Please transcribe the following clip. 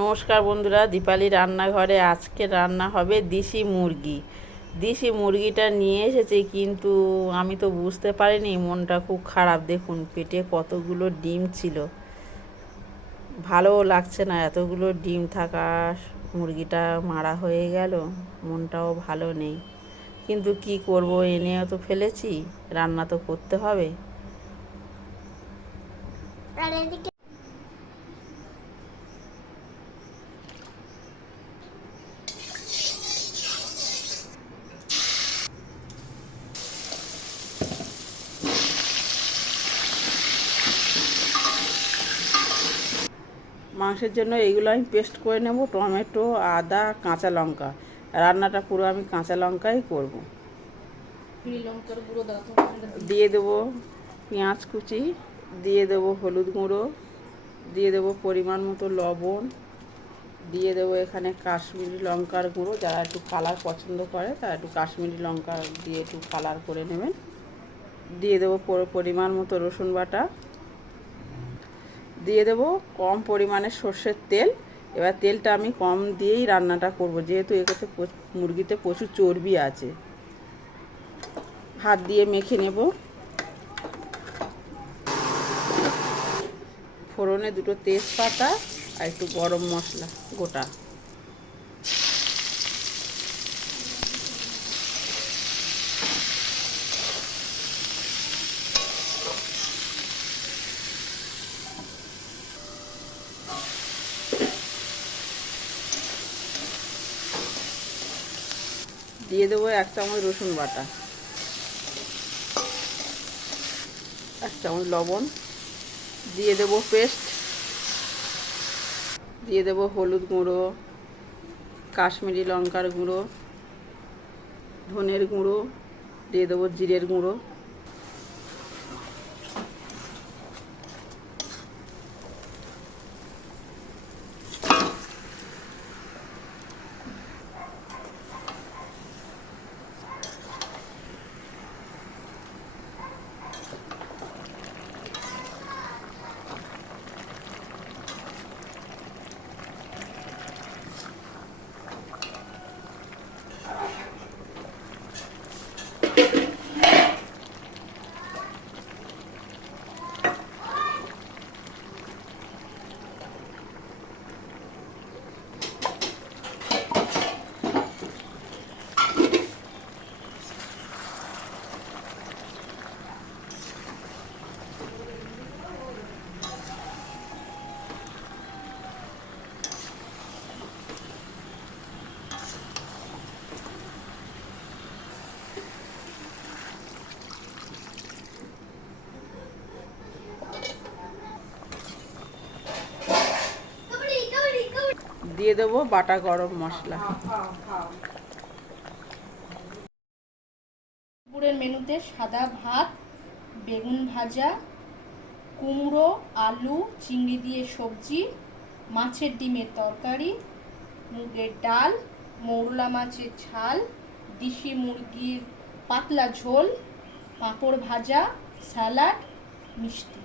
নমস্কার বন্ধুরা, দীপালি রান্নাঘরে আজকে রান্না হবে দেশি মুরগি। দেশি মুরগিটা নিয়ে এসেছি, কিন্তু আমি তো বুঝতে পারিনি, মনটা খুব খারাপ। দেখুন পেটে কতগুলো ডিম ছিল, ভালোও লাগছে না এতগুলো ডিম থাকা। মুরগিটা মারা হয়ে গেল, মনটাও ভালো নেই। কিন্তু কি করব, এনেও তো ফেলেছি, রান্না তো করতে হবে। মাংসের জন্য এইগুলো আমি পেস্ট করে নেব, টমেটো, আদা, কাঁচা লঙ্কা। রান্নাটা পুরো আমি কাঁচা লঙ্কাই করব। দিয়ে দেবো পেঁয়াজ কুচি, দিয়ে দেবো হলুদ গুঁড়ো, দিয়ে দেবো পরিমাণ মতো লবণ, দিয়ে দেবো এখানে কাশ্মীরি লঙ্কার গুঁড়ো। যারা একটু কালার পছন্দ করে তারা একটু কাশ্মীরি লঙ্কা দিয়ে একটু কালার করে নেবেন। দিয়ে দেবো পরিমাণ মতো রসুন বাটা, দিয়ে দেবো কম পরিমাণে সর্ষের তেল। এবার তেলটা আমি কম দিয়েই রান্নাটা করব, যেহেতু এতে মুরগিতে প্রচুর চর্বি আছে। হাত দিয়ে মেখে নেব। ফোড়নে দুটো তেজপাতা আর একটু গরম মশলা গোটা, দিয়ে দেবো 1 চামচ রসুন বাটা, 1 চামচ লবণ, দিয়ে দেবো পেস্ট, দিয়ে দেবো হলুদ গুঁড়ো, কাশ্মীরি লঙ্কার গুঁড়ো, ধনের গুঁড়ো, দিয়ে দেবো জিরের গুঁড়ো, দিয়ে দেবো বাটা গরম মশলা। দুপুরের মেনুতে সাদা ভাত, বেগুন ভাজা, কুমড়ো, আলু, চিংড়ি দিয়ে সবজি, মাছের ডিমের তরকারি, মুগের ডাল, মৌরলা মাছের ঝাল, দেশি মুরগির পাতলা ঝোল, পাঁপড় ভাজা, স্যালাড, মিষ্টি।